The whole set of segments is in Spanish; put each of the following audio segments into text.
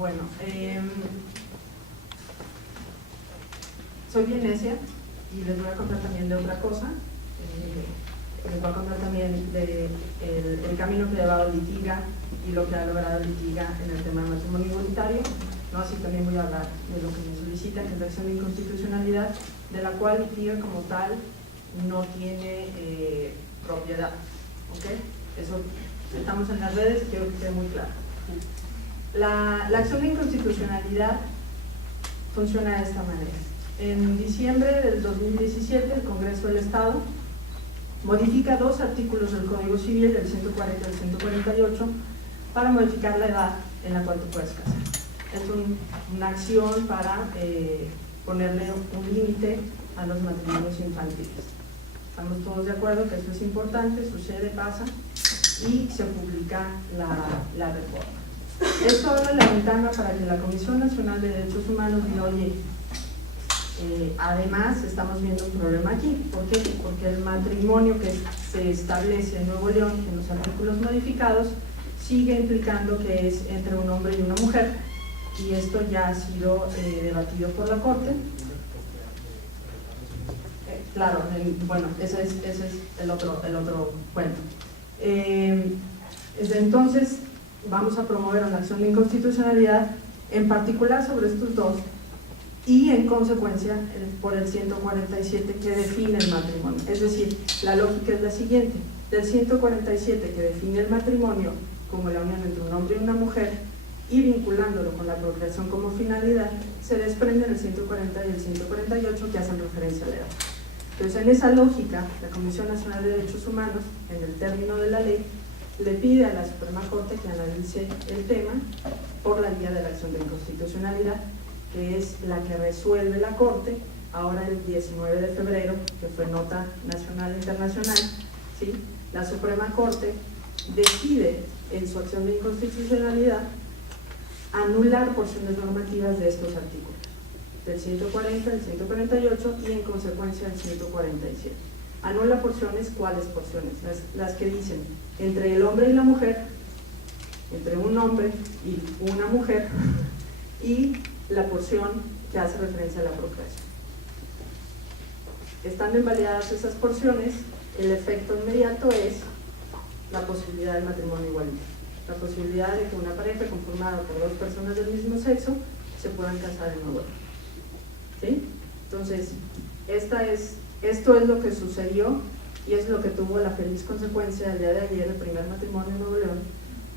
Bueno, soy bien necia y les voy a contar también de otra cosa. Les voy a contar también del camino que ha llevado Litiga y lo que ha logrado Litiga en el tema del matrimonio igualitario, ¿no? Así también voy a hablar de lo que me solicita, que es la acción de inconstitucionalidad, de la cual Litiga como tal no tiene propiedad. ¿Ok? Eso estamos en las redes, quiero que quede muy claro. La acción de inconstitucionalidad funciona de esta manera. En diciembre del 2017, el Congreso del Estado modifica dos artículos del Código Civil, del 140 y el 148, para modificar la edad en la cual te puedes casar. Es una acción para ponerle un límite a los matrimonios infantiles. Estamos todos de acuerdo que eso es importante, sucede, pasa, y se publica la reforma. Esto abre la ventana para que la Comisión Nacional de Derechos Humanos diga, oye, además estamos viendo un problema aquí. ¿Por qué? Porque el matrimonio que se establece en Nuevo León en los artículos modificados sigue implicando que es entre un hombre y una mujer, y esto ya ha sido debatido por la Corte. Claro, bueno, ese es el otro cuento. Entonces vamos a promover una acción de inconstitucionalidad en particular sobre estos dos, y en consecuencia por el 147 que define el matrimonio. Es decir, la lógica es la siguiente: del 147 que define el matrimonio como la unión entre un hombre y una mujer y vinculándolo con la procreación como finalidad, se desprenden el 140 y el 148 que hacen referencia a la edad. Entonces, en esa lógica, la Comisión Nacional de Derechos Humanos, en el término de la ley, le pide a la Suprema Corte que analice el tema por la vía de la acción de inconstitucionalidad, que es la que resuelve la Corte ahora el 19 de febrero, que fue nota nacional e internacional, ¿sí? La Suprema Corte decide en su acción de inconstitucionalidad anular porciones normativas de estos artículos, del 140, del 148 y en consecuencia del 147. Anula porciones. ¿Cuáles porciones? Las que dicen entre el hombre y la mujer, entre un hombre y una mujer, y la porción que hace referencia a la procreación. Estando invalidadas esas porciones, el efecto inmediato es la posibilidad del matrimonio igualitario, la posibilidad de que una pareja conformada por dos personas del mismo sexo se puedan casar en Nuevo León. ¿Sí? Entonces, esto es lo que sucedió y es lo que tuvo la feliz consecuencia el día de ayer, el primer matrimonio en Nuevo León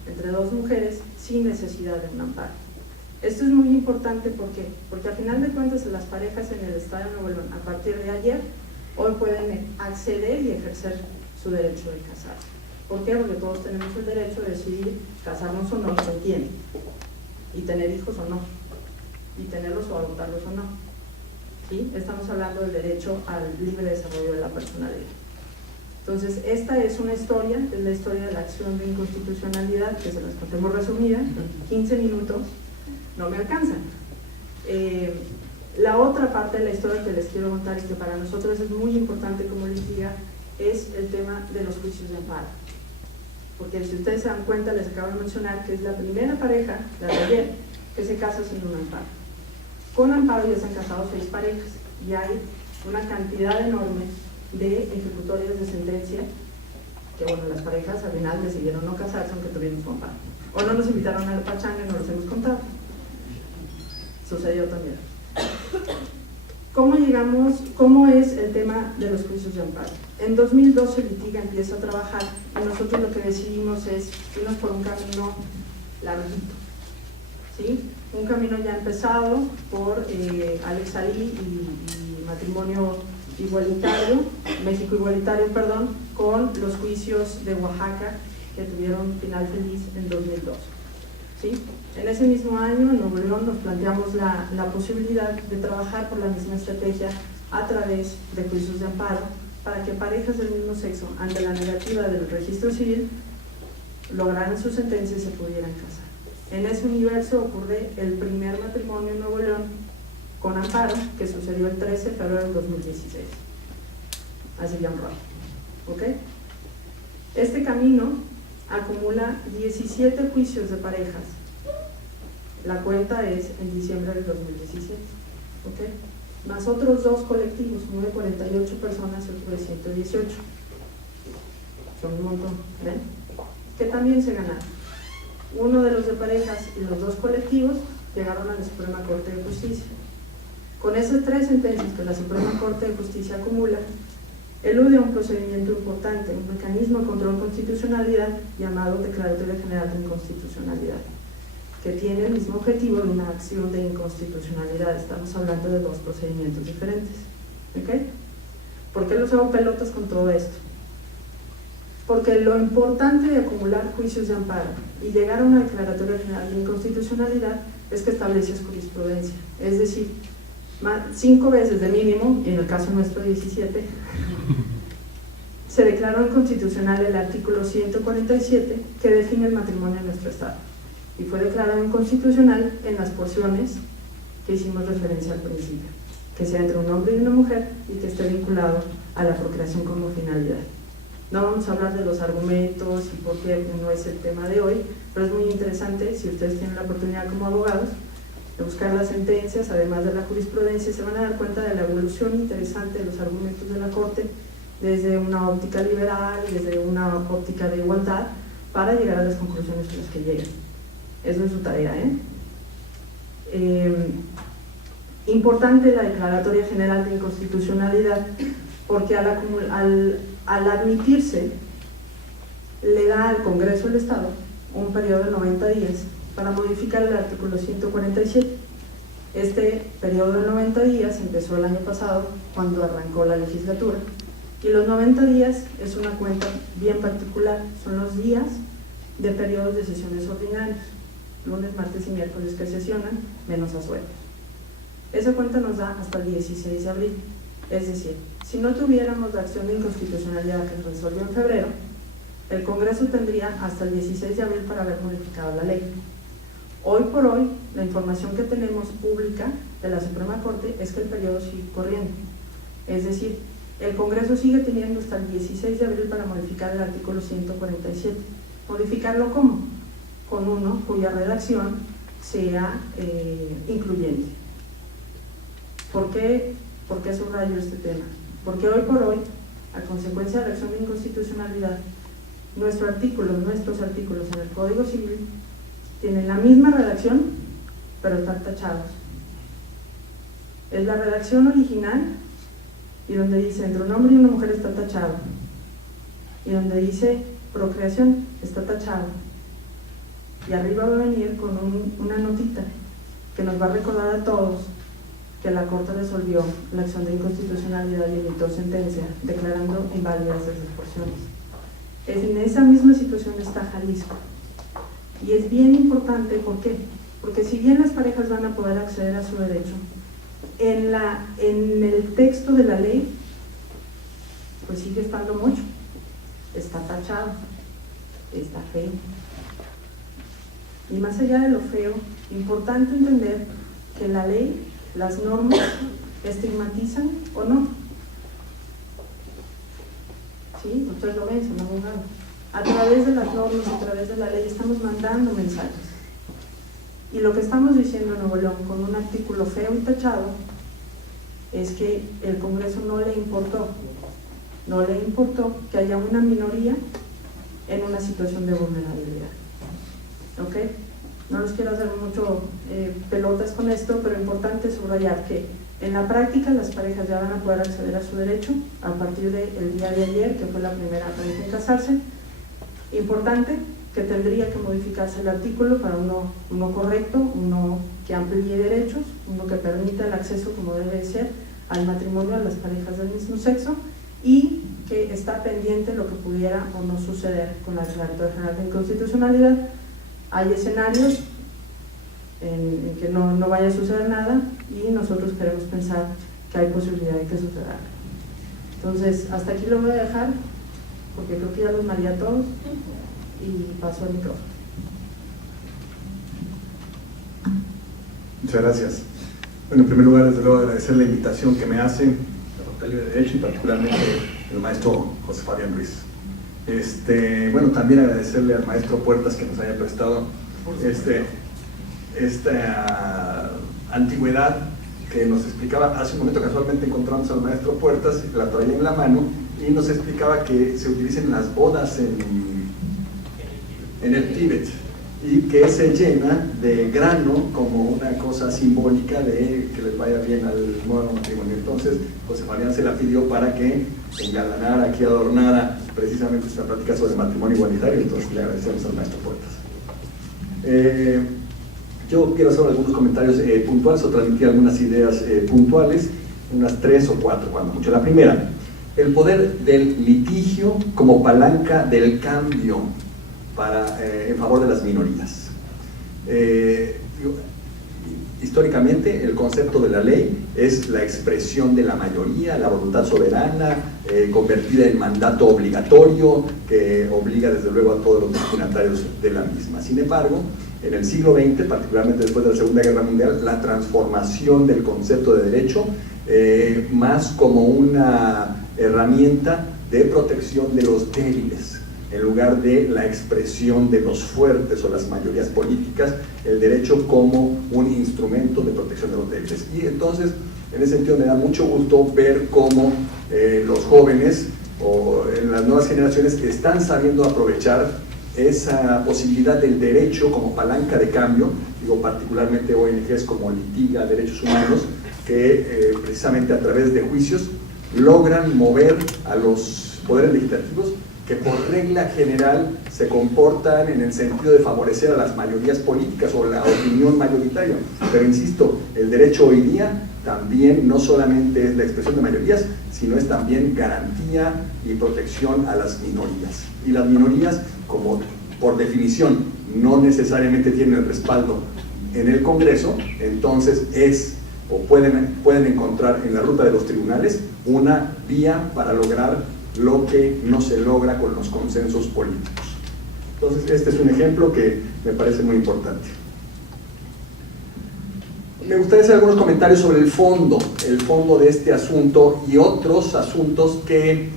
entre dos mujeres sin necesidad de un amparo. Esto es muy importante, ¿por qué? Porque al final de cuentas las parejas en el Estado de Nuevo León a partir de ayer hoy pueden acceder y ejercer su derecho de casarse. ¿Por qué? Porque todos tenemos el derecho de decidir casarnos o no con quién, y tener hijos o no, y tenerlos o adoptarlos o no. ¿Sí? Estamos hablando del derecho al libre desarrollo de la personalidad. Entonces, esta es una historia, es la historia de la acción de inconstitucionalidad, que se las contemos resumida, 15 minutos, no me alcanzan. La otra parte de la historia que les quiero contar y que para nosotros es muy importante como Litiga es el tema de los juicios de amparo. Porque si ustedes se dan cuenta, les acabo de mencionar que es la primera pareja, la de ayer, que se casa sin un amparo. Con amparo ya se han casado 6 parejas y hay una cantidad enorme de ejecutorias de sentencia que, bueno, las parejas al final decidieron no casarse aunque tuvieron su amparo. O no nos invitaron a la pachanga y no los hemos contado. Sucedió también. ¿Cómo es el tema de los juicios de amparo? En 2012 Litiga empieza a trabajar y nosotros lo que decidimos es irnos por un camino larguito, ¿sí? Un camino ya empezado por Alex Ali y Matrimonio Igualitario, México Igualitario, perdón, con los juicios de Oaxaca que tuvieron final feliz en 2012. ¿Sí? En ese mismo año, en Nuevo León, nos planteamos la posibilidad de trabajar por la misma estrategia a través de juicios de amparo para que parejas del mismo sexo, ante la negativa del registro civil, lograran su sentencia y se pudieran casar. En ese universo ocurre el primer matrimonio en Nuevo León con amparo, que sucedió el 13 de febrero del 2016. Así bien rojo. ¿Ok? Este camino acumula 17 juicios de parejas La cuenta es en diciembre del 2017, ¿ok? Más otros dos colectivos, uno de 48 personas y otro de 118. Son un montón, ¿ven? Que también se ganaron. Uno de los de parejas y los dos colectivos llegaron a la Suprema Corte de Justicia. Con esas tres sentencias que la Suprema Corte de Justicia acumula, elude un procedimiento importante, un mecanismo de control de constitucionalidad llamado Declaratoria General de Inconstitucionalidad, que tiene el mismo objetivo de una acción de inconstitucionalidad. Estamos hablando de dos procedimientos diferentes, ¿ok? ¿Por qué los hago pelotas con todo esto? Porque lo importante de acumular juicios de amparo y llegar a una declaratoria general de inconstitucionalidad es que establece jurisprudencia, es decir, 5 veces de mínimo, y en el caso nuestro 17, se declaró inconstitucional el artículo 147 que define el matrimonio en nuestro Estado, y fue declarado inconstitucional en las porciones que hicimos referencia al principio, que sea entre un hombre y una mujer y que esté vinculado a la procreación como finalidad. No vamos a hablar de los argumentos y por qué no es el tema de hoy, pero es muy interesante, si ustedes tienen la oportunidad como abogados, de buscar las sentencias, además de la jurisprudencia, se van a dar cuenta de la evolución interesante de los argumentos de la Corte, desde una óptica liberal, desde una óptica de igualdad, para llegar a las conclusiones a las que llegan. Eso es su tarea, Importante la Declaratoria General de Inconstitucionalidad, porque al admitirse, le da al Congreso del Estado un periodo de 90 días para modificar el artículo 147. Este periodo de 90 días empezó el año pasado, cuando arrancó la legislatura, y los 90 días es una cuenta bien particular, son los días de periodos de sesiones ordinarios, lunes, martes y miércoles que sesionan, menos asuetos. Esa cuenta nos da hasta el 16 de abril, es decir, si no tuviéramos la acción de inconstitucionalidad que se resolvió en febrero, el Congreso tendría hasta el 16 de abril para haber modificado la ley. Hoy por hoy, la información que tenemos pública de la Suprema Corte es que el periodo sigue corriendo. Es decir, el Congreso sigue teniendo hasta el 16 de abril para modificar el artículo 147. ¿Modificarlo cómo? Con uno cuya redacción sea incluyente. ¿Por qué subrayo este tema? Porque hoy por hoy, a consecuencia de la acción de inconstitucionalidad, nuestros artículos en el Código Civil tienen la misma redacción, pero están tachados. Es la redacción original, y donde dice entre un hombre y una mujer está tachado, y donde dice procreación está tachado, y arriba va a venir con una notita que nos va a recordar a todos que la Corte resolvió la acción de inconstitucionalidad y emitió sentencia declarando inválidas esas porciones. En esa misma situación está Jalisco, y es bien importante. ¿Por qué? Porque si bien las parejas van a poder acceder a su derecho, en el texto de la ley pues sigue estando mucho, está tachado, está feo. Y más allá de lo feo, importante entender que la ley, las normas, estigmatizan o no. ¿Sí? Ustedes lo ven, son abogados. A través de las normas, a través de la ley, estamos mandando mensajes. Y lo que estamos diciendo en Nuevo León con un artículo feo y tachado es que el Congreso no le importó que haya una minoría en una situación de vulnerabilidad. ¿Ok? No los quiero hacer mucho pelotas con esto, pero importante subrayar que en la práctica las parejas ya van a poder acceder a su derecho a partir del día de ayer, que fue la primera pareja en casarse. Importante que tendría que modificarse el artículo para uno correcto, uno que amplíe derechos, uno que permita el acceso como debe ser al matrimonio a las parejas del mismo sexo, y que está pendiente lo que pudiera o no suceder con la Declaratoria General de Inconstitucionalidad. Hay escenarios en que no vaya a suceder nada, y nosotros queremos pensar que hay posibilidad de que suceda. Entonces, hasta aquí lo voy a dejar, porque creo que ya los mareé a todos, y paso el micrófono. Muchas gracias. Bueno, en primer lugar, desde luego, agradecer la invitación que me hacen la Facultad de Derecho y particularmente el maestro José Fabián Ruiz. Bueno, también agradecerle al maestro Puertas que nos haya prestado esta antigüedad que nos explicaba. Hace un momento casualmente encontramos al maestro Puertas, la traía en la mano, y nos explicaba que se utilizan las bodas en el Tíbet, y que se llena de grano como una cosa simbólica de que les vaya bien al nuevo matrimonio. Entonces Josefarian se la pidió para que engalanara, aquí adornara precisamente esta plática sobre matrimonio igualitario. Entonces le agradecemos al maestro Puertas. Yo quiero hacer algunos comentarios puntuales o transmitir algunas ideas puntuales, unas 3 o 4 cuando mucho. La primera, el poder del litigio como palanca del cambio en favor de las minorías. Históricamente el concepto de la ley es la expresión de la mayoría, la voluntad soberana, convertida en mandato obligatorio, que obliga desde luego a todos los destinatarios de la misma. Sin embargo, en el siglo XX, particularmente después de la Segunda Guerra Mundial, la transformación del concepto de derecho más como una herramienta de protección de los débiles, en lugar de la expresión de los fuertes o las mayorías políticas, el derecho como un instrumento de protección de los débiles. Y entonces, en ese sentido, me da mucho gusto ver cómo los jóvenes o las nuevas generaciones están sabiendo aprovechar esa posibilidad del derecho como palanca de cambio, digo particularmente ONGs como Litiga Derechos Humanos, que precisamente a través de juicios logran mover a los poderes legislativos que por regla general se comportan en el sentido de favorecer a las mayorías políticas o la opinión mayoritaria. Pero insisto, el derecho hoy día también no solamente es la expresión de mayorías, sino es también garantía y protección a las minorías. Y las minorías, como por definición no necesariamente tienen el respaldo en el Congreso, entonces pueden encontrar en la ruta de los tribunales una vía para lograr lo que no se logra con los consensos políticos. Entonces este es un ejemplo que me parece muy importante. Me gustaría hacer algunos comentarios sobre el fondo de este asunto y otros asuntos que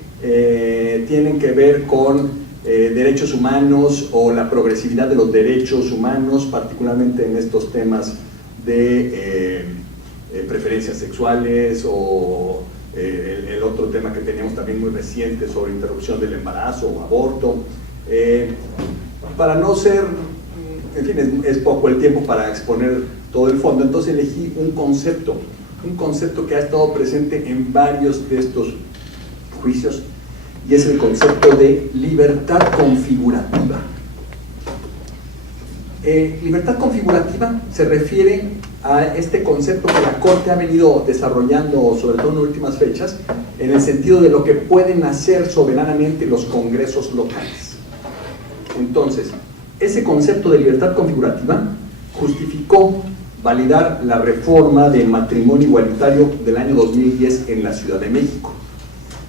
tienen que ver con derechos humanos o la progresividad de los derechos humanos, particularmente en estos temas de preferencias sexuales o el otro tema que teníamos también muy reciente sobre interrupción del embarazo o aborto. Para no ser, en fin, es poco el tiempo para exponer todo el fondo, entonces elegí un concepto que ha estado presente en varios de estos juicios, y es el concepto de libertad configurativa. Libertad configurativa se refiere a este concepto que la Corte ha venido desarrollando, sobre todo en últimas fechas, en el sentido de lo que pueden hacer soberanamente los congresos locales. Entonces, ese concepto de libertad configurativa justificó validar la reforma del matrimonio igualitario del año 2010 en la Ciudad de México.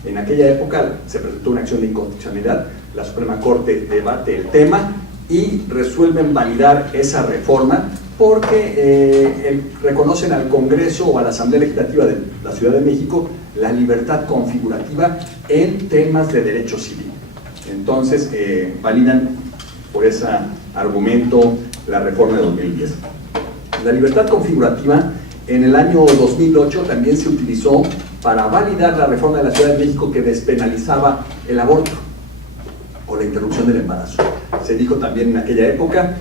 En aquella época se presentó una acción de inconstitucionalidad, la Suprema Corte debate el tema y resuelven validar esa reforma porque reconocen al Congreso o a la Asamblea Legislativa de la Ciudad de México la libertad configurativa en temas de derecho civil. Entonces validan por ese argumento la reforma de 2010. La libertad configurativa en el año 2008 también se utilizó para validar la reforma de la Ciudad de México que despenalizaba el aborto o la interrupción del embarazo. Se dijo también en aquella época,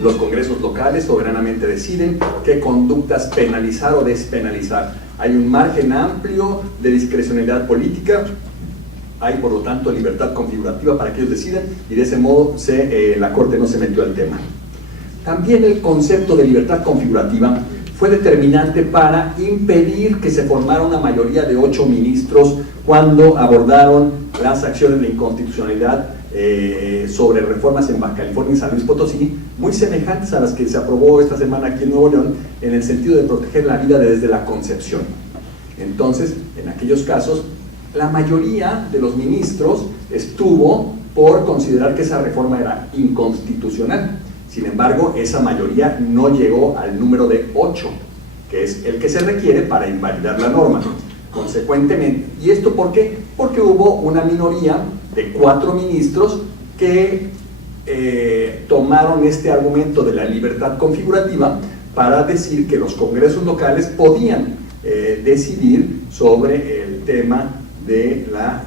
los congresos locales soberanamente deciden qué conductas penalizar o despenalizar. Hay un margen amplio de discrecionalidad política, hay por lo tanto libertad configurativa para que ellos decidan, y de ese modo la Corte no se metió al tema. También el concepto de libertad configurativa fue determinante para impedir que se formara una mayoría de 8 ministros cuando abordaron las acciones de inconstitucionalidad sobre reformas en Baja California y San Luis Potosí, muy semejantes a las que se aprobó esta semana aquí en Nuevo León, en el sentido de proteger la vida desde la concepción. Entonces, en aquellos casos, la mayoría de los ministros estuvo por considerar que esa reforma era inconstitucional. Sin embargo, esa mayoría no llegó al número de 8, que es el que se requiere para invalidar la norma. Consecuentemente, ¿y esto por qué? Porque hubo una minoría de 4 ministros que tomaron este argumento de la libertad configurativa para decir que los congresos locales podían decidir sobre el tema de la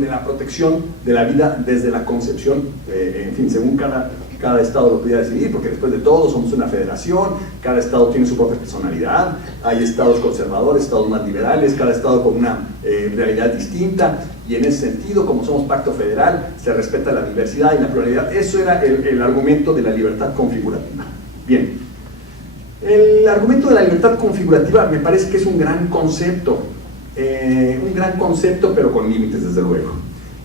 de la protección de la vida desde la concepción, en fin, según cada estado lo pudiera decidir, porque después de todo somos una federación, cada estado tiene su propia personalidad, hay estados conservadores, estados más liberales, cada estado con una realidad distinta, y en ese sentido, como somos pacto federal, se respeta la diversidad y la pluralidad. Eso era el argumento de la libertad configurativa. Bien, el argumento de la libertad configurativa me parece que es un gran concepto, pero con límites, desde luego.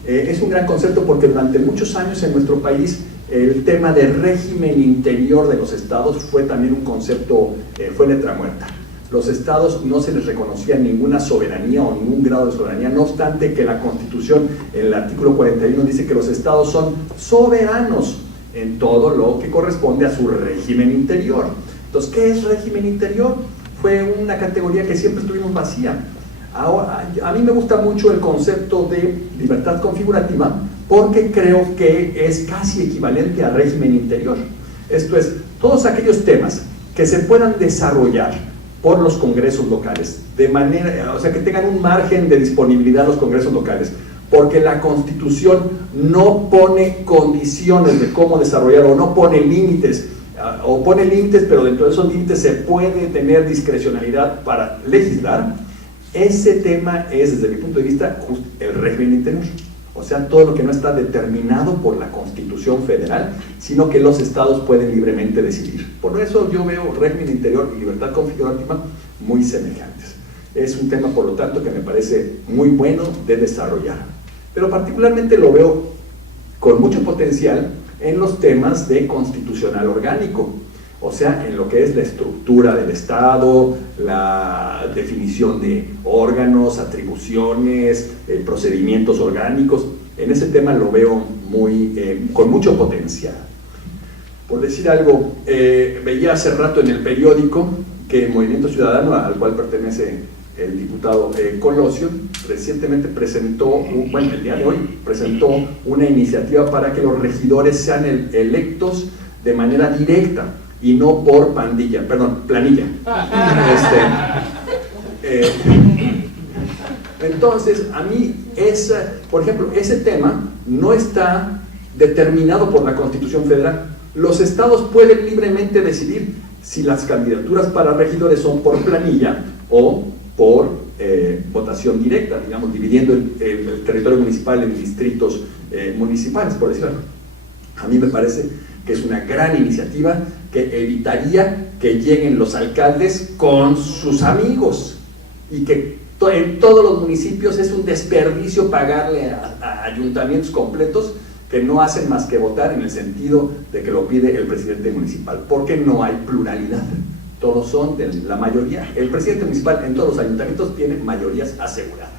Es un gran concepto porque durante muchos años en nuestro país el tema del régimen interior de los estados fue también un concepto, fue letra muerta. Los estados no se les reconocía ninguna soberanía o ningún grado de soberanía, no obstante que la Constitución, en el artículo 41, dice que los estados son soberanos en todo lo que corresponde a su régimen interior. Entonces, ¿qué es régimen interior? Fue una categoría que siempre estuvimos vacía. Ahora, a mí me gusta mucho el concepto de libertad configurativa porque creo que es casi equivalente al régimen interior. Esto es, todos aquellos temas que se puedan desarrollar por los congresos locales, de manera, o sea, que tengan un margen de disponibilidad los congresos locales, porque la Constitución no pone condiciones de cómo desarrollar, o no pone límites, o pone límites, pero dentro de esos límites se puede tener discrecionalidad para legislar. Ese tema es, desde mi punto de vista, el régimen interior. O sea, todo lo que no está determinado por la Constitución Federal, sino que los estados pueden libremente decidir. Por eso yo veo régimen interior y libertad configurativa muy semejantes. Es un tema, por lo tanto, que me parece muy bueno de desarrollar. Pero particularmente lo veo con mucho potencial en los temas de constitucional orgánico. O sea, en lo que es la estructura del Estado, la definición de órganos, atribuciones, procedimientos orgánicos. En ese tema lo veo con mucho potencial. Por decir algo, veía hace rato en el periódico que el Movimiento Ciudadano, al cual pertenece el diputado Colosio, recientemente presentó, el día de hoy, presentó una iniciativa para que los regidores sean electos de manera directa y no por planilla. Entonces, a mí, por ejemplo, ese tema no está determinado por la Constitución Federal. Los estados pueden libremente decidir si las candidaturas para regidores son por planilla o por votación directa, digamos, dividiendo el territorio municipal en distritos municipales, por decirlo. A mí me parece que es una gran iniciativa que evitaría que lleguen los alcaldes con sus amigos y que en todos los municipios es un desperdicio pagarle a ayuntamientos completos que no hacen más que votar en el sentido de que lo pide el presidente municipal, porque no hay pluralidad, todos son de la mayoría. El presidente municipal en todos los ayuntamientos tiene mayorías aseguradas.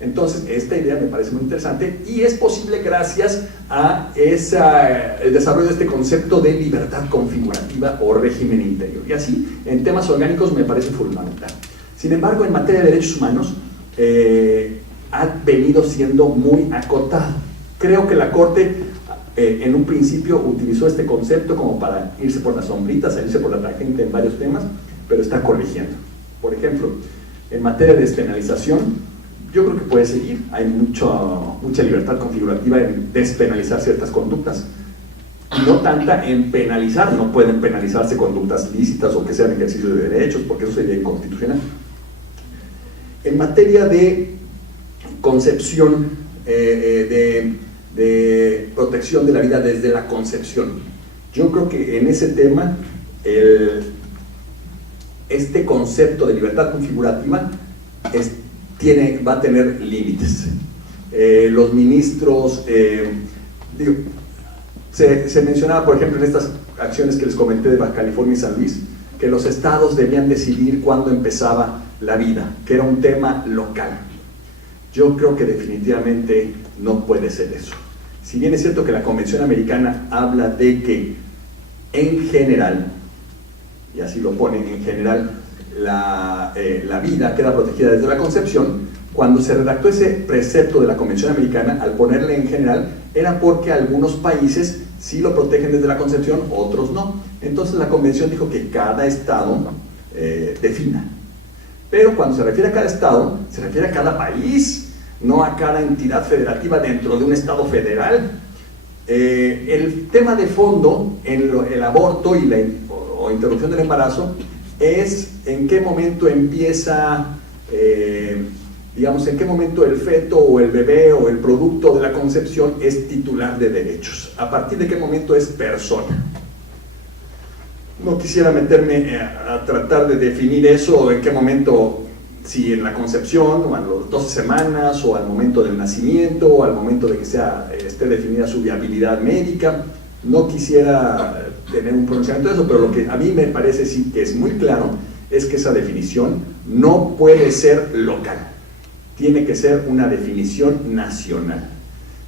Entonces, esta idea me parece muy interesante y es posible gracias a el desarrollo de este concepto de libertad configurativa o régimen interior. Y así, en temas orgánicos me parece fundamental. Sin embargo, en materia de derechos humanos, ha venido siendo muy acotado. Creo que la Corte, en un principio, utilizó este concepto como para irse por la sombrita, salirse por la tangente en varios temas, pero está corrigiendo. Por ejemplo, en materia de despenalización, yo creo que puede seguir. Hay mucha libertad configurativa en despenalizar ciertas conductas, y no tanta en penalizar. No pueden penalizarse conductas lícitas o que sean ejercicios de derechos, porque eso sería inconstitucional. En materia de concepción, de protección de la vida desde la concepción, yo creo que en ese tema este concepto de libertad configurativa va a tener límites. Los ministros, se mencionaba, por ejemplo, en estas acciones que les comenté de Baja California y San Luis, que los estados debían decidir cuándo empezaba la vida, que era un tema local. Yo creo que definitivamente no puede ser eso. Si bien es cierto que la Convención Americana habla de que en general, y así lo pone, en general la vida queda protegida desde la concepción, cuando se redactó ese precepto de la Convención Americana, al ponerle en general, era porque algunos países sí lo protegen desde la concepción, otros no. Entonces la Convención dijo que cada estado defina. Pero cuando se refiere a cada estado, se refiere a cada país, no a cada entidad federativa dentro de un estado federal. El tema de fondo en el aborto y o interrupción del embarazo es en qué momento empieza, digamos, en qué momento el feto o el bebé o el producto de la concepción es titular de derechos, a partir de qué momento es persona. No quisiera meterme a tratar de definir eso, en qué momento, si en la concepción, o a las 12 semanas, o al momento del nacimiento, o al momento de que esté definida su viabilidad médica. No quisiera tener un pronunciamiento de eso, pero lo que a mí me parece sí que es muy claro es que esa definición no puede ser local, tiene que ser una definición nacional.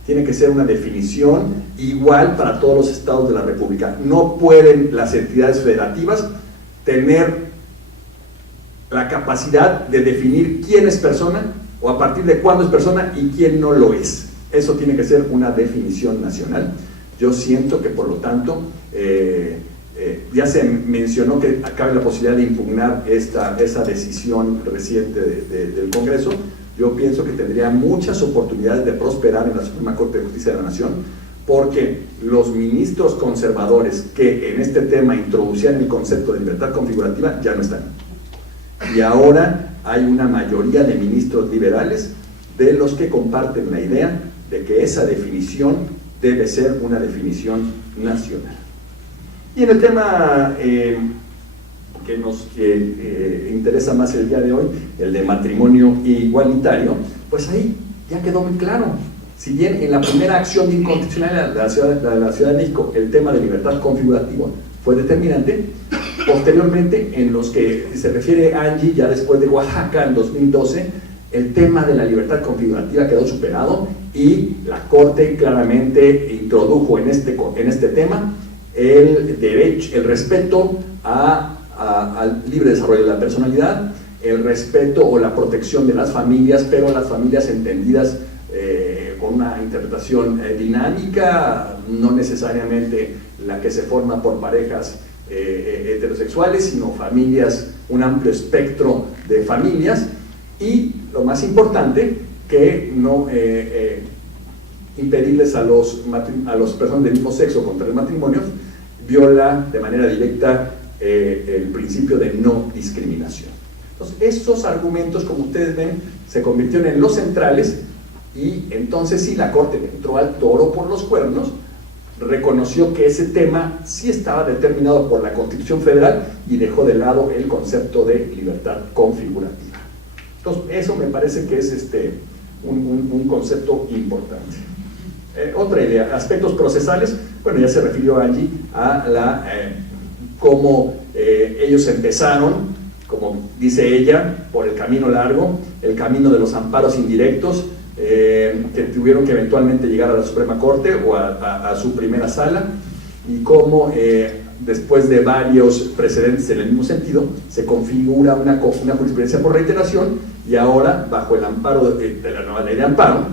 Tiene que ser una definición igual para todos los estados de la República. No pueden las entidades federativas tener la capacidad de definir quién es persona o a partir de cuándo es persona y quién no lo es. Eso tiene que ser una definición nacional. Yo siento que, por lo tanto, ya se mencionó que cabe la posibilidad de impugnar esa decisión reciente del Congreso. Yo pienso que tendría muchas oportunidades de prosperar en la Suprema Corte de Justicia de la Nación, porque los ministros conservadores que en este tema introducían el concepto de libertad configurativa ya no están. Y ahora hay una mayoría de ministros liberales de los que comparten la idea de que esa definición debe ser una definición nacional. Y en el tema que nos interesa más el día de hoy, el de matrimonio igualitario, pues ahí ya quedó muy claro. Si bien en la primera acción de inconstitucionalidad de la Ciudad de México el tema de libertad configurativa fue determinante, posteriormente en los que se refiere Angie, ya después de Oaxaca en 2012, el tema de la libertad configurativa quedó superado y la Corte claramente introdujo en este tema el derecho, el respeto al libre desarrollo de la personalidad, el respeto o la protección de las familias, pero las familias entendidas con una interpretación dinámica, no necesariamente la que se forma por parejas heterosexuales, sino familias, un amplio espectro de familias, y lo más importante, que no impedirles a las personas del mismo sexo contraer matrimonios, viola de manera directa el principio de no discriminación. Entonces, estos argumentos, como ustedes ven, se convirtieron en los centrales, y entonces sí, la Corte entró al toro por los cuernos, reconoció que ese tema sí estaba determinado por la Constitución Federal y dejó de lado el concepto de libertad configurativa. Entonces, eso me parece que es un concepto importante. Otra idea, aspectos procesales. Bueno, ya se refirió Angie a cómo ellos empezaron, como dice ella, por el camino largo, el camino de los amparos indirectos, que tuvieron que eventualmente llegar a la Suprema Corte o a su primera sala, y cómo después de varios precedentes en el mismo sentido, se configura una jurisprudencia por reiteración, y ahora, bajo el amparo de la nueva ley de amparo,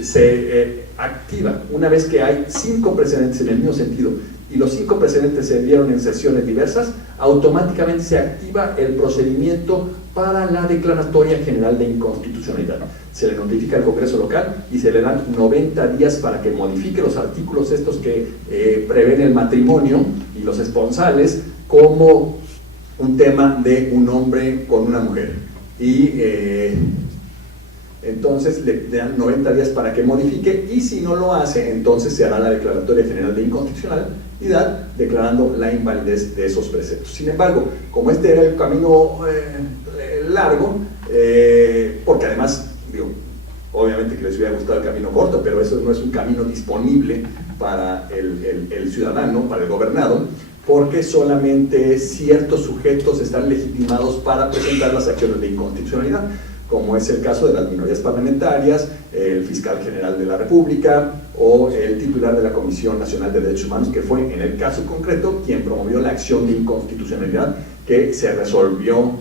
se activa una vez que hay 5 precedentes en el mismo sentido, y los 5 precedentes se dieron en sesiones diversas, automáticamente se activa el procedimiento para la declaratoria general de inconstitucionalidad. Se le notifica al Congreso local y se le dan 90 días para que modifique los artículos estos que prevén el matrimonio y los esponsales como un tema de un hombre con una mujer. Y entonces le dan 90 días para que modifique, y si no lo hace, entonces se hará la declaratoria general de inconstitucionalidad declarando la invalidez de esos preceptos. Sin embargo, como este era el camino largo, porque además, obviamente que les hubiera gustado el camino corto, pero eso no es un camino disponible para el ciudadano, para el gobernado, porque solamente ciertos sujetos están legitimados para presentar las acciones de inconstitucionalidad, como es el caso de las minorías parlamentarias, el fiscal general de la República o el titular de la Comisión Nacional de Derechos Humanos, que fue en el caso concreto quien promovió la acción de inconstitucionalidad que se resolvió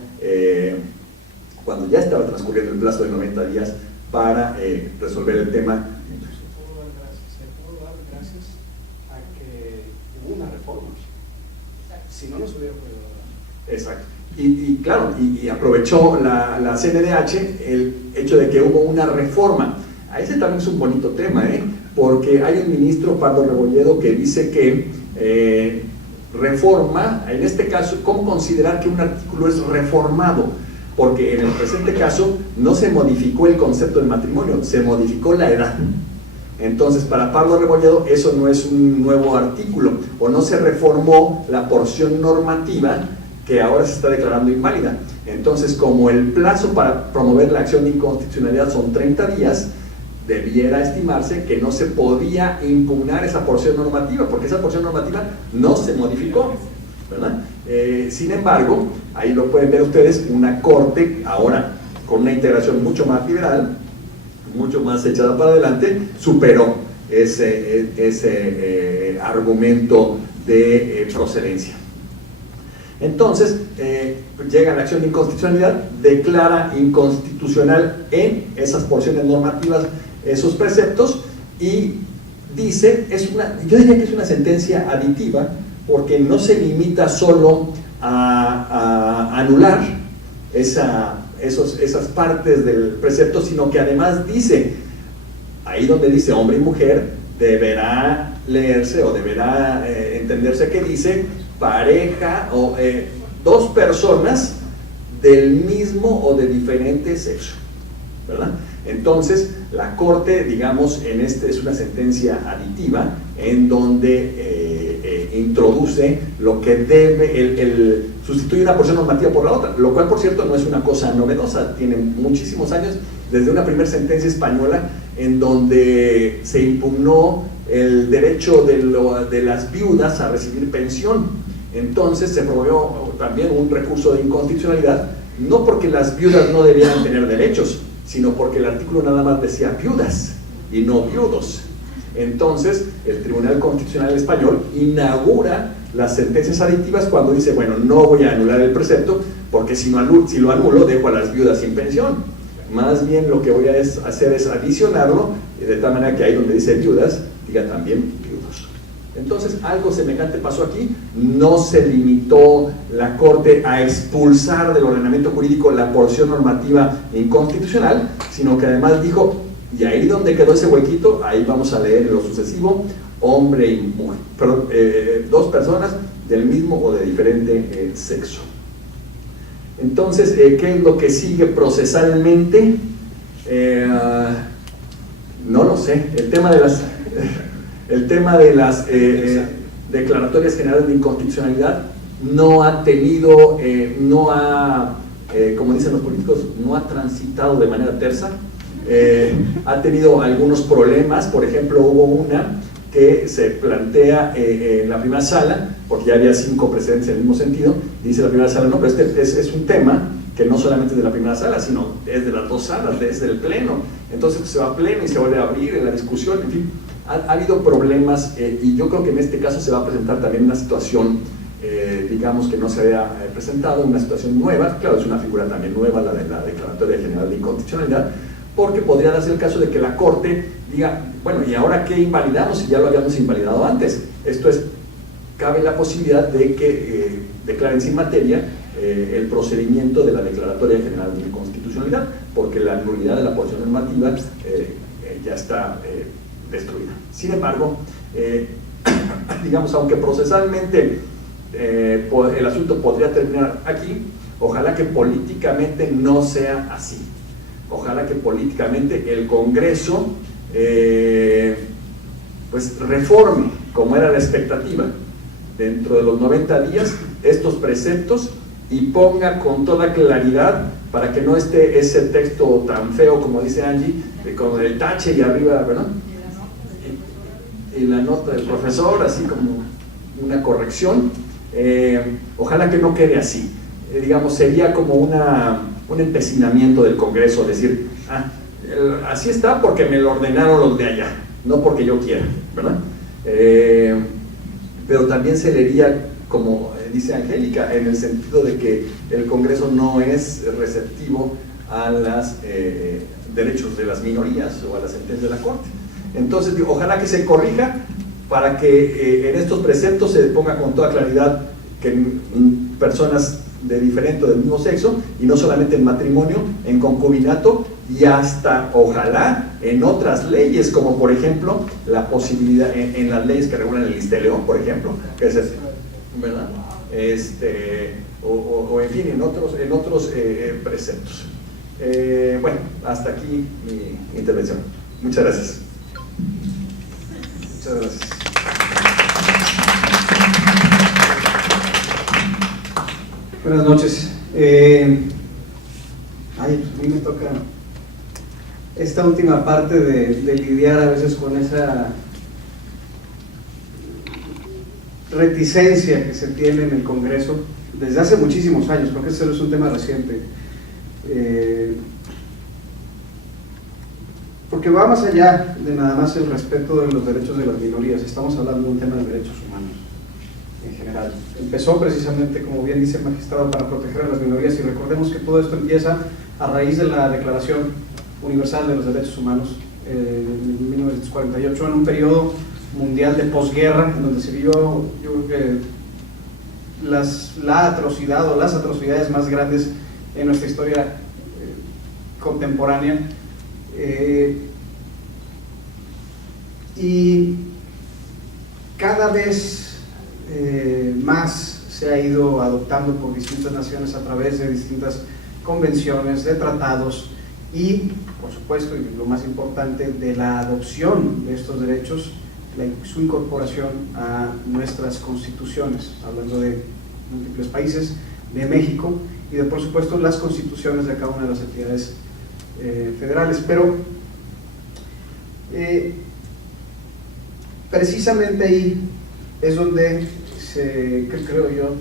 cuando ya estaba transcurriendo el plazo de 90 días para resolver el tema. Se pudo dar gracias a que hubo una reforma. Si no, no se hubiera podido dar. Exacto. Y claro, y aprovechó la CNDH el hecho de que hubo una reforma. A ese también es un bonito tema, porque hay un ministro, Pardo Rebolledo, que dice que reforma, en este caso, ¿cómo considerar que un artículo es reformado? Porque en el presente caso no se modificó el concepto del matrimonio, se modificó la edad. Entonces, para Pardo Rebolledo eso no es un nuevo artículo, o no se reformó la porción normativa que ahora se está declarando inválida. Entonces, como el plazo para promover la acción de inconstitucionalidad son 30 días, debiera estimarse que no se podía impugnar esa porción normativa, porque esa porción normativa no se modificó, ¿verdad? Sin embargo, ahí lo pueden ver ustedes, una corte ahora con una integración mucho más liberal, mucho más echada para adelante, superó ese argumento de procedencia. Entonces, llega la acción de inconstitucionalidad, declara inconstitucional en esas porciones normativas esos preceptos y dice, yo diría que es una sentencia aditiva, porque no se limita solo a anular esas partes del precepto, sino que además dice, ahí donde dice hombre y mujer, deberá leerse o deberá entenderse que dice pareja o dos personas del mismo o de diferente sexo, ¿verdad? Entonces, la Corte, digamos, es una sentencia aditiva en donde introduce lo que debe, sustituye una porción normativa por la otra, lo cual, por cierto, no es una cosa novedosa, tiene muchísimos años, desde una primera sentencia española en donde se impugnó el derecho de las viudas a recibir pensión. Entonces se promovió también un recurso de inconstitucionalidad, no porque las viudas no debieran tener derechos, sino porque el artículo nada más decía viudas y no viudos. Entonces el Tribunal Constitucional Español inaugura las sentencias aditivas cuando dice, bueno, no voy a anular el precepto, porque si lo anulo dejo a las viudas sin pensión. Más bien lo que voy a hacer es adicionarlo, de tal manera que ahí donde dice viudas, diga también viudos. Entonces algo semejante pasó aquí, no se limitó la Corte a expulsar del ordenamiento jurídico la porción normativa inconstitucional, sino que además dijo, y ahí donde quedó ese huequito, ahí vamos a leer en lo sucesivo, hombre y mujer, perdón, dos personas del mismo o de diferente sexo. Entonces, ¿qué es lo que sigue procesalmente? No lo sé, el tema de las declaratorias generales de inconstitucionalidad no ha tenido, como dicen los políticos, no ha transitado de manera tersa, ha tenido algunos problemas. Por ejemplo, hubo una que se plantea en la primera sala, porque ya había 5 precedentes en el mismo sentido, dice la primera sala, no, pero es un tema que no solamente es de la primera sala, sino es de las 2 salas, es del pleno. Entonces se va a pleno y se vuelve a abrir en la discusión, en fin. Ha habido problemas y yo creo que en este caso se va a presentar también una situación, digamos, que no se había presentado, una situación nueva. Claro, es una figura también nueva, la de la Declaratoria General de Inconstitucionalidad, porque podría darse el caso de que la Corte diga, bueno, ¿y ahora qué invalidamos si ya lo habíamos invalidado antes? Esto es, cabe la posibilidad de que declaren sin materia el procedimiento de la Declaratoria General de Inconstitucionalidad, porque la nulidad de la porción normativa ya está destruida. Sin embargo, digamos, aunque procesalmente el asunto podría terminar aquí, ojalá que políticamente no sea así. Ojalá que políticamente el Congreso pues reforme, como era la expectativa, dentro de los 90 días estos preceptos y ponga con toda claridad, para que no esté ese texto tan feo como dice Angie, con el tache y arriba, ¿verdad? Y la nota del profesor, así como una corrección. Ojalá que no quede así. Digamos, sería como un empecinamiento del Congreso, decir, así está porque me lo ordenaron los de allá, no porque yo quiera, ¿verdad? Pero también se leería, como dice Angélica, en el sentido de que el Congreso no es receptivo a los derechos de las minorías o a las sentencias de la Corte. Entonces, ojalá que se corrija para que en estos preceptos se ponga con toda claridad que personas de diferente o del mismo sexo, y no solamente en matrimonio, en concubinato, y hasta, ojalá, en otras leyes, como por ejemplo, la posibilidad, en las leyes que regulan el listeleón, por ejemplo, que es así, ¿verdad? O en fin, en otros preceptos. Bueno, hasta aquí mi intervención. Muchas gracias. Muchas gracias. Buenas noches. A mí me toca esta última parte de lidiar a veces con esa reticencia que se tiene en el Congreso desde hace muchísimos años, porque ese no es un tema reciente. Porque va más allá de nada más el respeto de los derechos de las minorías. Estamos hablando de un tema de derechos humanos en general. Empezó precisamente, como bien dice el magistrado, para proteger a las minorías, y recordemos que todo esto empieza a raíz de la Declaración Universal de los Derechos Humanos en 1948, en un periodo mundial de posguerra, en donde se vio, yo creo que la atrocidad o las atrocidades más grandes en nuestra historia contemporánea. Y cada vez más se ha ido adoptando por distintas naciones a través de distintas convenciones, de tratados y, por supuesto, y lo más importante, de la adopción de estos derechos, su incorporación a nuestras constituciones, hablando de múltiples países, de México y de, por supuesto, las constituciones de cada una de las entidades federales. Pero precisamente ahí es donde creo yo,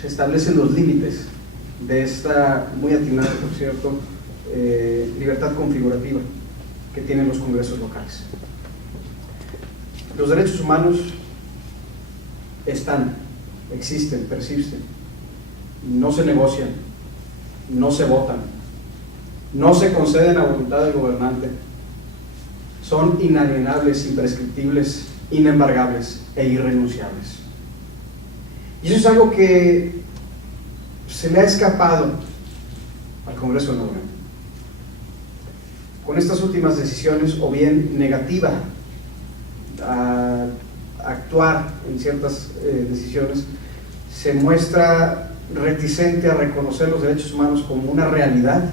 se establecen los límites de esta muy atinada, por cierto, libertad configurativa que tienen los congresos locales. Los derechos humanos existen, persisten, no se negocian, no se votan, no se conceden a voluntad del gobernante, son inalienables, imprescriptibles, inembargables e irrenunciables. Y eso es algo que se le ha escapado al Congreso de Nuevo León. Con estas últimas decisiones, o bien negativa a actuar en ciertas decisiones, se muestra reticente a reconocer los derechos humanos como una realidad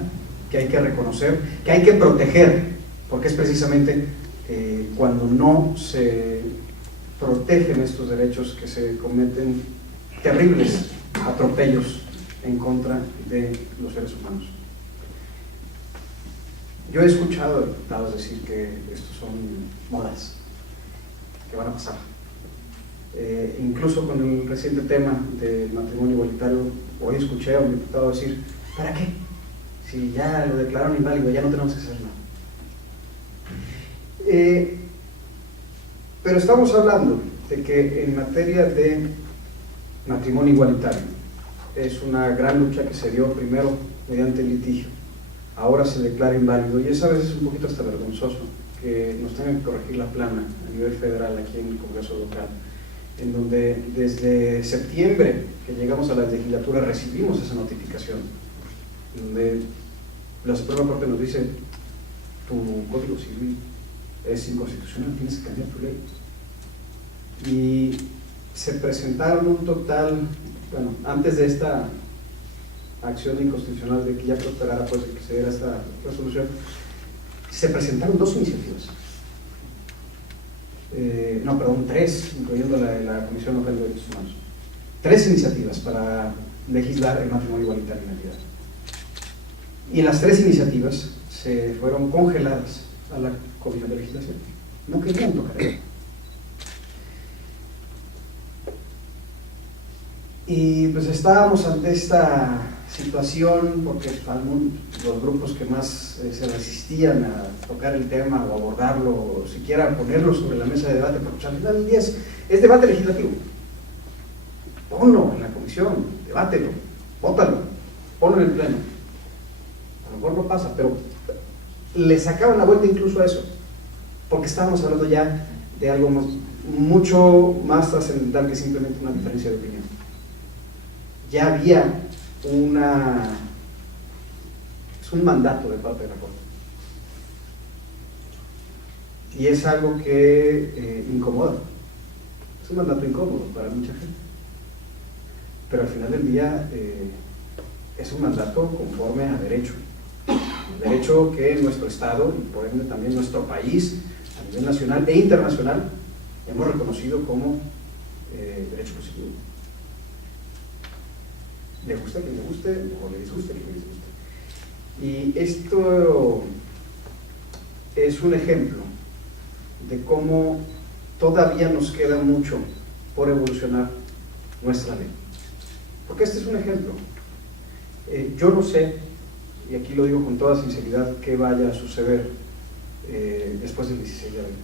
que hay que reconocer, que hay que proteger, porque es precisamente cuando no se protegen estos derechos que se cometen terribles atropellos en contra de los seres humanos. Yo he escuchado a diputados decir que estos son modas que van a pasar. Incluso con el reciente tema del matrimonio igualitario, hoy escuché a un diputado decir: ¿para qué? Si ya lo declararon inválido, ya no tenemos que hacer nada. Pero estamos hablando de que en materia de matrimonio igualitario es una gran lucha que se dio primero mediante el litigio, ahora se declara inválido, y es a veces un poquito hasta vergonzoso que nos tengan que corregir la plana a nivel federal aquí en el Congreso local, en donde desde septiembre que llegamos a la legislatura recibimos esa notificación, donde la Suprema Corte nos dice: tu Código Civil es inconstitucional, tienes que cambiar tu ley. Y se presentaron un total, bueno, antes de esta acción inconstitucional de que ya prosperara, pues de que se diera esta resolución, se presentaron 2 iniciativas. Tres, incluyendo la Comisión Local de Derechos Humanos. 3 iniciativas para legislar el matrimonio igualitario en la entidad. Y las 3 iniciativas se fueron congeladas a la Comisión de Legislación. No querían tocar eso. Y pues estábamos ante esta situación porque los grupos que más se resistían a tocar el tema o abordarlo o siquiera ponerlo sobre la mesa de debate, porque al final del día es debate legislativo. Ponlo en la comisión, debátelo, vótalo, ponlo en el pleno. lo mejor no pasa, pero le sacaban la vuelta incluso a eso, porque estábamos hablando ya de algo mucho más trascendental que simplemente una diferencia de opinión. Ya había un mandato de parte de la Corte. Y es algo que incomoda. Es un mandato incómodo para mucha gente. Pero al final del día es un mandato conforme a derecho. Derecho que nuestro Estado y por ende también nuestro país, a nivel nacional e internacional, hemos reconocido como derecho positivo. Le gusta a quien le guste o le disguste a quien le disguste. Y esto es un ejemplo de cómo todavía nos queda mucho por evolucionar nuestra ley. Porque este es un ejemplo. Yo no sé, y aquí lo digo con toda sinceridad, qué vaya a suceder después del 16 de abril.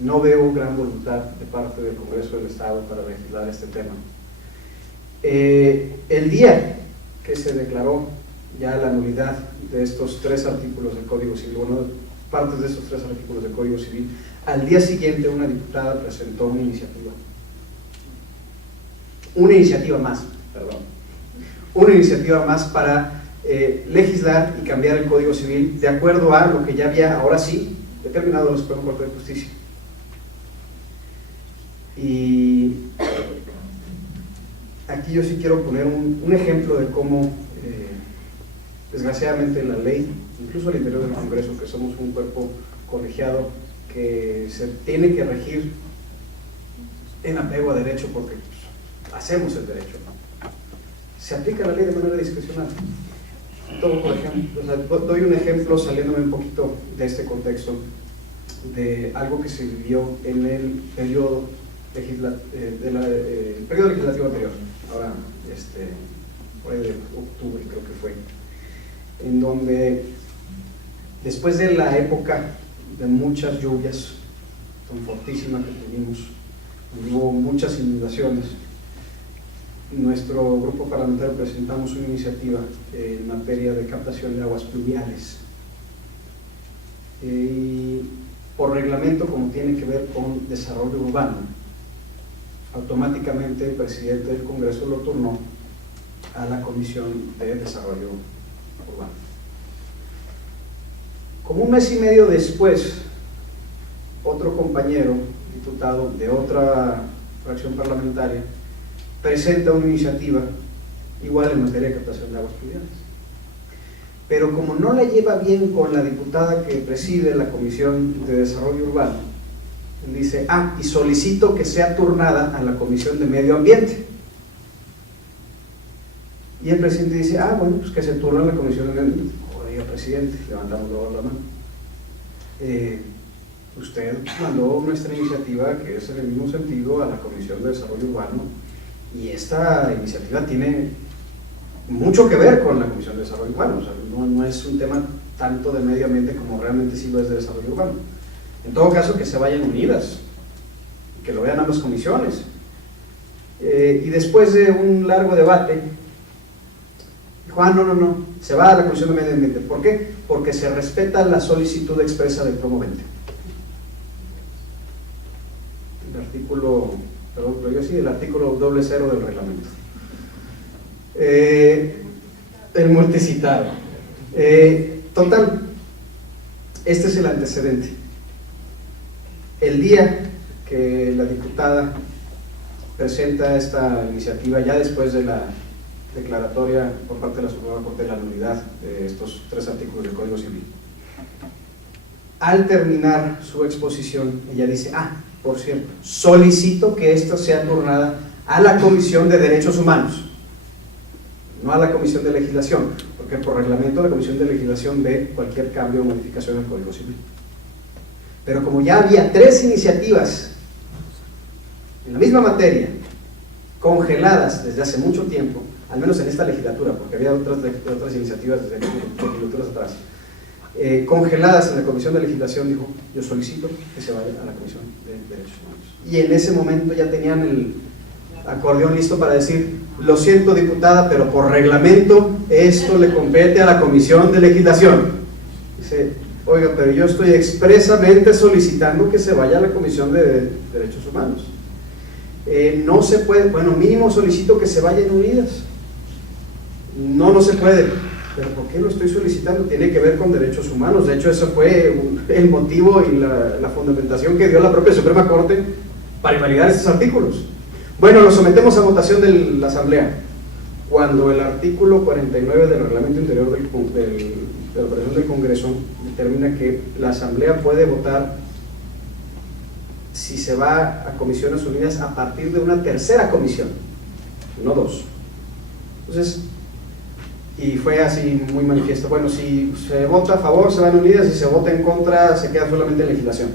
No veo gran voluntad de parte del Congreso del Estado para legislar este tema. El día que se declaró ya la nulidad de estos 3 artículos del Código Civil, bueno, partes de estos 3 artículos del Código Civil, al día siguiente una diputada presentó una iniciativa más para legislar y cambiar el Código Civil de acuerdo a lo que ya había, ahora sí, determinado la Suprema Corte de Justicia. Y aquí yo sí quiero poner un ejemplo de cómo, desgraciadamente, la ley, incluso al interior del Congreso, que somos un cuerpo colegiado que se tiene que regir en apego a derecho porque hacemos el derecho, se aplica la ley de manera discrecional. Todo, por ejemplo, o sea, doy un ejemplo saliéndome un poquito de este contexto de algo que se vivió en el periodo legislativo anterior, ahora por ahí de octubre creo que fue, en donde después de la época de muchas lluvias tan fortísimas que tuvimos, hubo muchas inundaciones, nuestro grupo parlamentario presentamos una iniciativa en materia de captación de aguas pluviales. Y por reglamento, como tiene que ver con desarrollo urbano, automáticamente el presidente del Congreso lo turnó a la Comisión de Desarrollo Urbano. Como un mes y medio después, otro compañero diputado de otra fracción parlamentaria presenta una iniciativa igual en materia de captación de aguas pluviales. Pero como no la lleva bien con la diputada que preside la Comisión de Desarrollo Urbano, dice, y solicito que sea turnada a la Comisión de Medio Ambiente. Y el presidente dice, bueno, pues que se turne a la Comisión de Medio Ambiente. Oiga, presidente, levantamos luego la mano. Usted mandó nuestra iniciativa, que es en el mismo sentido, a la Comisión de Desarrollo Urbano, y esta iniciativa tiene mucho que ver con la Comisión de Desarrollo Urbano, o sea, no es un tema tanto de medio ambiente como realmente sí lo es de desarrollo urbano. En todo caso, que se vayan unidas, que lo vean ambas comisiones. Y después de un largo debate, dijo, no, se va a la Comisión de Medio Ambiente. ¿Por qué? Porque se respeta la solicitud expresa del promovente. El artículo, perdón, pero yo sí, el artículo 00 del reglamento. El multicitado. Total, este es el antecedente. El día que la diputada presenta esta iniciativa, ya después de la declaratoria por parte de la Suprema Corte de la nulidad de estos 3 artículos del Código Civil, al terminar su exposición, ella dice, por cierto, solicito que esto sea turnada a la Comisión de Derechos Humanos, no a la Comisión de Legislación, porque por reglamento la Comisión de Legislación ve cualquier cambio o modificación del Código Civil. Pero como ya había 3 iniciativas en la misma materia, congeladas desde hace mucho tiempo, al menos en esta legislatura, porque había otras iniciativas desde legislaturas atrás, congeladas en la Comisión de Legislación, dijo, yo solicito que se vaya a la Comisión de Derechos Humanos. Y en ese momento ya tenían acordeón listo para decir: lo siento, diputada, pero por reglamento esto le compete a la Comisión de Legislación. Dice: oiga, pero yo estoy expresamente solicitando que se vaya a la Comisión de Derechos Humanos. No se puede. Bueno, mínimo solicito que se vayan unidas. No se puede. ¿Pero por qué lo estoy solicitando? Tiene que ver con derechos humanos. De hecho, eso fue el motivo y la fundamentación que dio la propia Suprema Corte para invalidar estos artículos. Bueno, lo sometemos a votación de la Asamblea. Cuando el artículo 49 del Reglamento Interior de la Operación del Congreso determina que la Asamblea puede votar si se va a Comisiones Unidas a partir de una tercera comisión, no dos. Entonces, y fue así muy manifiesto: bueno, si se vota a favor se van unidas, si se vota en contra se queda solamente en legislación.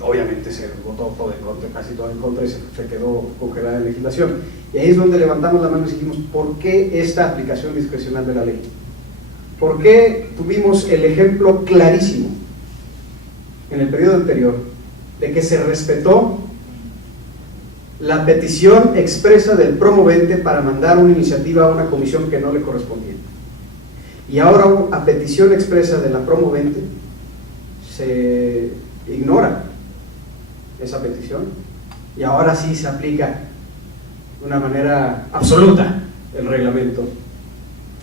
Obviamente se votó todo en contra, casi todo en contra, y se quedó congelada en legislación. Y ahí es donde levantamos la mano y dijimos: ¿por qué esta aplicación discrecional de la ley? ¿Por qué tuvimos el ejemplo clarísimo en el periodo anterior de que se respetó la petición expresa del promovente para mandar una iniciativa a una comisión que no le correspondía? Y ahora, a petición expresa de la promovente, se ignora esa petición y ahora sí se aplica de una manera absoluta el reglamento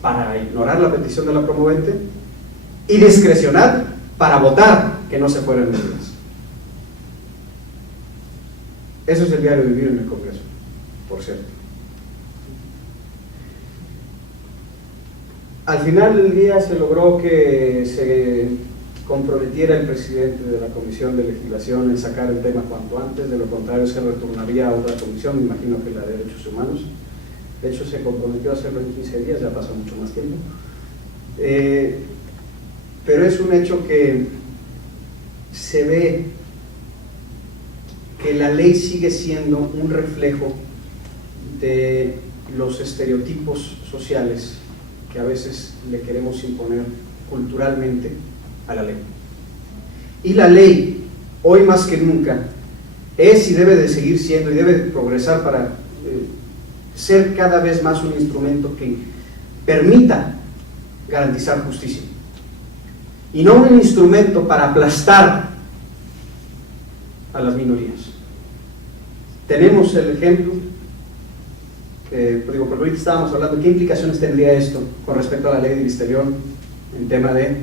para ignorar la petición de la promovente y discrecional para votar que no se fueran medidas. Eso es el diario vivir en el Congreso, por cierto. Al final del día se logró que se comprometiera el presidente de la Comisión de Legislación en sacar el tema cuanto antes; de lo contrario se retornaría a otra comisión, me imagino que la de Derechos Humanos. De hecho, se comprometió a hacerlo en 15 días, ya pasa mucho más tiempo. Pero es un hecho que se ve que la ley sigue siendo un reflejo de los estereotipos sociales que a veces le queremos imponer culturalmente a la ley. Y la ley, hoy más que nunca, es y debe de seguir siendo y debe de progresar para ser cada vez más un instrumento que permita garantizar justicia, y no un instrumento para aplastar a las minorías. Tenemos el ejemplo, porque ahorita estábamos hablando de qué implicaciones tendría esto con respecto a la ley de Vistelión en tema de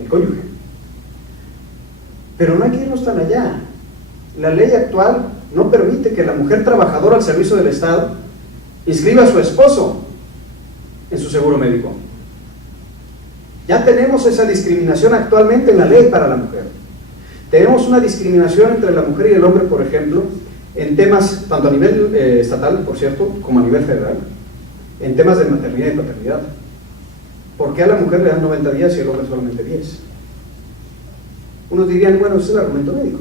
el cónyuge. Pero no hay que irnos tan allá. La ley actual no permite que la mujer trabajadora al servicio del Estado inscriba a su esposo en su seguro médico. Ya tenemos esa discriminación actualmente en la ley para la mujer. Tenemos una discriminación entre la mujer y el hombre, por ejemplo, en temas, tanto a nivel estatal, por cierto, como a nivel federal, en temas de maternidad y paternidad. ¿Por qué a la mujer le dan 90 días y al hombre solamente 10? Unos dirían: bueno, ese es el argumento médico.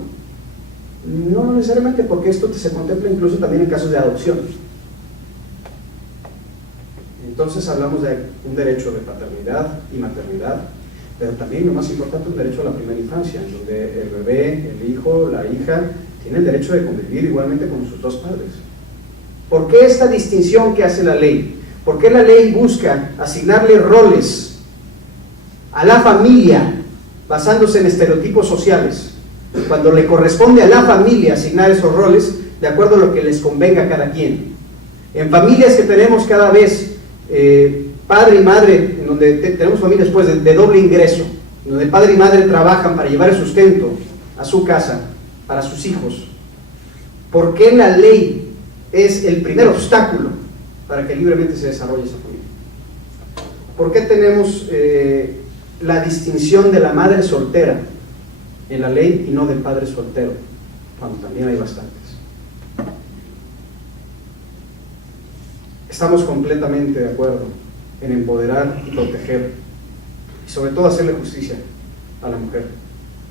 No necesariamente, porque esto se contempla incluso también en casos de adopción. Entonces hablamos de un derecho de paternidad y maternidad, pero también, lo más importante, un derecho a la primera infancia, en donde el bebé, el hijo, la hija tienen el derecho de convivir igualmente con sus dos padres. ¿Por qué esta distinción que hace la ley? ¿Por qué la ley busca asignarle roles a la familia basándose en estereotipos sociales, cuando le corresponde a la familia asignar esos roles de acuerdo a lo que les convenga a cada quien? En familias que tenemos cada vez padre y madre, en donde tenemos familias pues de doble ingreso, donde padre y madre trabajan para llevar el sustento a su casa, para sus hijos, ¿por qué la ley es el primer obstáculo para que libremente se desarrolle esa familia? ¿Por qué tenemos la distinción de la madre soltera en la ley y no del padre soltero, cuando también hay bastantes? Estamos completamente de acuerdo en empoderar y proteger, y sobre todo hacerle justicia a la mujer,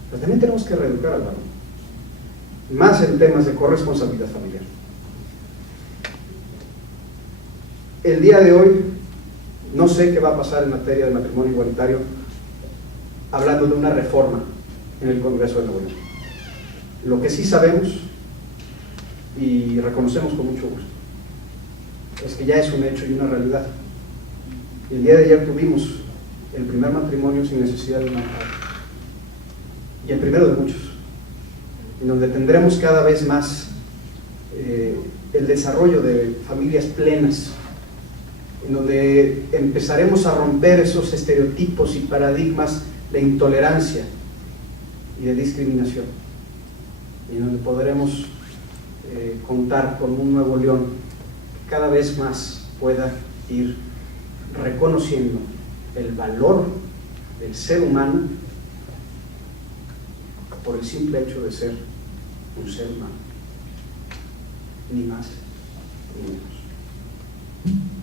pero también tenemos que reeducar al varón, más en temas de corresponsabilidad familiar. El día de hoy no sé qué va a pasar en materia de matrimonio igualitario, hablando de una reforma en el Congreso de Nuevo León. Lo que sí sabemos y reconocemos con mucho gusto, es que ya es un hecho y una realidad. Y el día de ayer tuvimos el primer matrimonio sin necesidad de una padre, y el primero de muchos, en donde tendremos cada vez más el desarrollo de familias plenas, en donde empezaremos a romper esos estereotipos y paradigmas de intolerancia y de discriminación, y en donde podremos contar con un Nuevo León que cada vez más pueda ir reconociendo el valor del ser humano por el simple hecho de ser un ser humano, ni más ni menos.